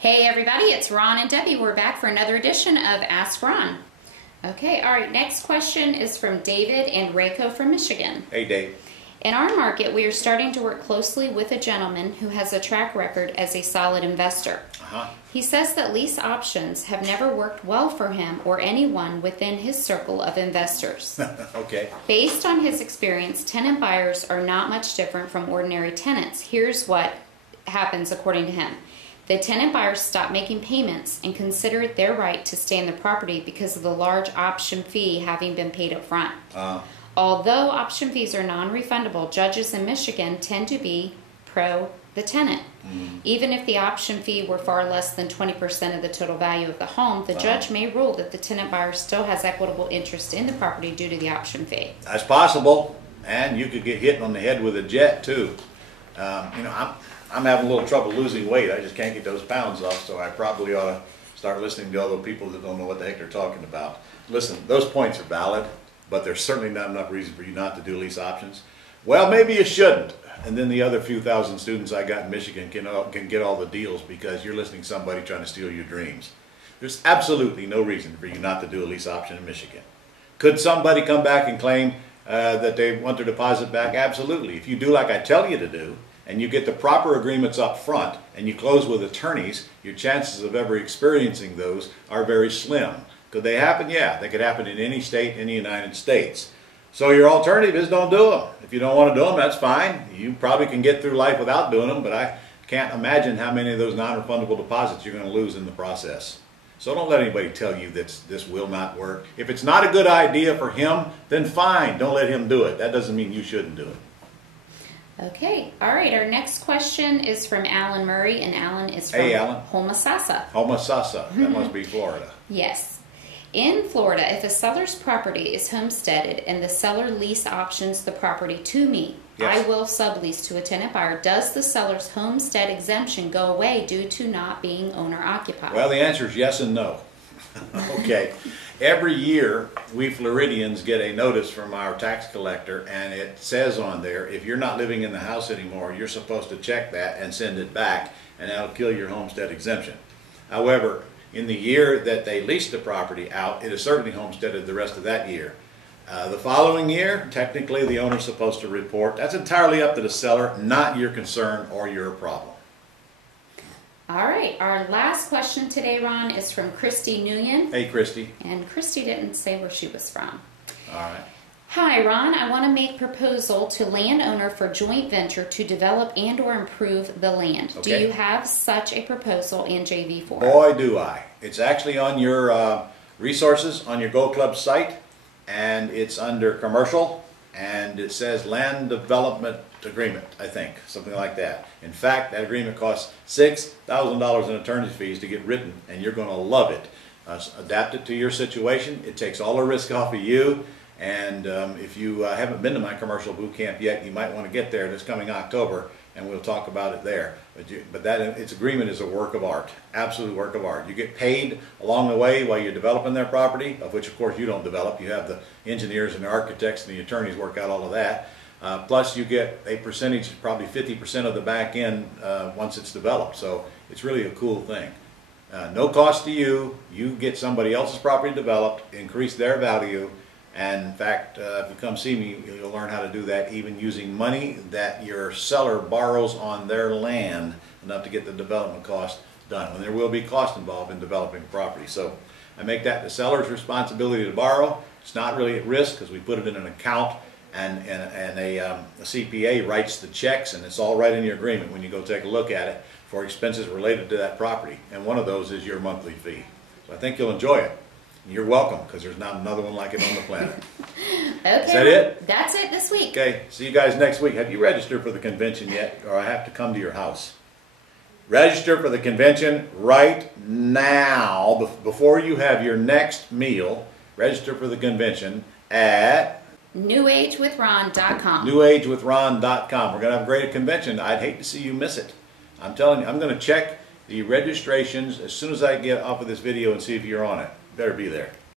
Hey everybody, it's Ron and Debbie. We're back for another edition of Ask Ron. Okay, all right, next question is from David and Rayco from Michigan. Hey Dave. In our market, we are starting to work closely with a gentleman who has a track record as a solid investor. He says that lease options have never worked well for him or anyone within his circle of investors. Okay. Based on his experience, tenant buyers are not much different from ordinary tenants. Here's what happens according to him. The tenant buyers stop making payments and consider it their right to stay in the property because of the large option fee having been paid up front. Although option fees are non-refundable, judges in Michigan tend to be pro the tenant. Even if the option fee were far less than 20% of the total value of the home, the judge may rule that the tenant buyer still has equitable interest in the property due to the option fee. That's possible, and you could get hit on the head with a jet too. I'm having a little trouble losing weight. I just can't get those pounds off, so I probably ought to start listening to other people that don't know what the heck they're talking about. Listen, those points are valid, but there's certainly not enough reason for you not to do lease options. Well, maybe you shouldn't. And then the other few thousand students I got in Michigan can get all the deals because you're listening to somebody trying to steal your dreams. There's absolutely no reason for you not to do a lease option in Michigan. Could somebody come back and claim that they want their deposit back? Absolutely. If you do like I tell you to do, and you get the proper agreements up front, and you close with attorneys, your chances of ever experiencing those are very slim. Could they happen? Yeah, they could happen in any state in the United States. So your alternative is don't do them. If you don't want to do them, that's fine. You probably can get through life without doing them, but I can't imagine how many of those non-refundable deposits you're going to lose in the process. So don't let anybody tell you that this will not work. If it's not a good idea for him, then fine, don't let him do it. That doesn't mean you shouldn't do it. Okay, all right, our next question is from Alan Murray, and Alan is from Homosassa. Homosassa, that must be Florida. Yes. In Florida, if a seller's property is homesteaded and the seller lease options the property to me, I will sublease to a tenant buyer. Does the seller's homestead exemption go away due to not being owner-occupied? Well, the answer is yes and no. Okay. Every year, we Floridians get a notice from our tax collector, and it says on there, if you're not living in the house anymore, you're supposed to check that and send it back, and that'll kill your homestead exemption. However, in the year that they leased the property out, it is certainly homesteaded the rest of that year. The following year, technically the owner's supposed to report. That's entirely up to the seller, not your concern or your problem. All right, our last question today, Ron, is from Christy Nguyen. Hey, Christy. And Christy didn't say where she was from. All right. Hi, Ron. I want to make proposal to landowner for joint venture to develop and or improve the land. Okay. Do you have such a proposal in JV form? Boy, do I. It's actually on your resources on your Go Club site, and it's under commercial, and it says land development agreement, I think, something like that. In fact, that agreement costs $6,000 in attorney's fees to get written, and you're going to love it. Adapt it to your situation. It takes all the risk off of you, and if you haven't been to my commercial boot camp yet, you might want to get there this coming October, and we'll talk about it there. But its agreement is a work of art, absolute work of art. You get paid along the way while you're developing their property, of which of course you don't develop. You have the engineers and the architects and the attorneys work out all of that. Plus you get a percentage, probably 50% of the back end once it's developed. So it's really a cool thing. No cost to you. You get somebody else's property developed, increase their value, and in fact, if you come see me, you'll learn how to do that even using money that your seller borrows on their land enough to get the development cost done. And there will be cost involved in developing property. So I make that the seller's responsibility to borrow. It's not really at risk because we put it in an account, and a CPA writes the checks, and it's all right in your agreement when you go take a look at it for expenses related to that property. And one of those is your monthly fee. So I think you'll enjoy it. You're welcome, because there's not another one like it on the planet. Okay. Is that it? That's it this week. Okay. See you guys next week. Have you registered for the convention yet, or I have to come to your house? Register for the convention right now, before you have your next meal. Register for the convention at newagewithron.com. newagewithron.com. We're going to have a great convention. I'd hate to see you miss it. I'm telling you, I'm going to check the registrations as soon as I get off of this video and see if you're on it. Better be there.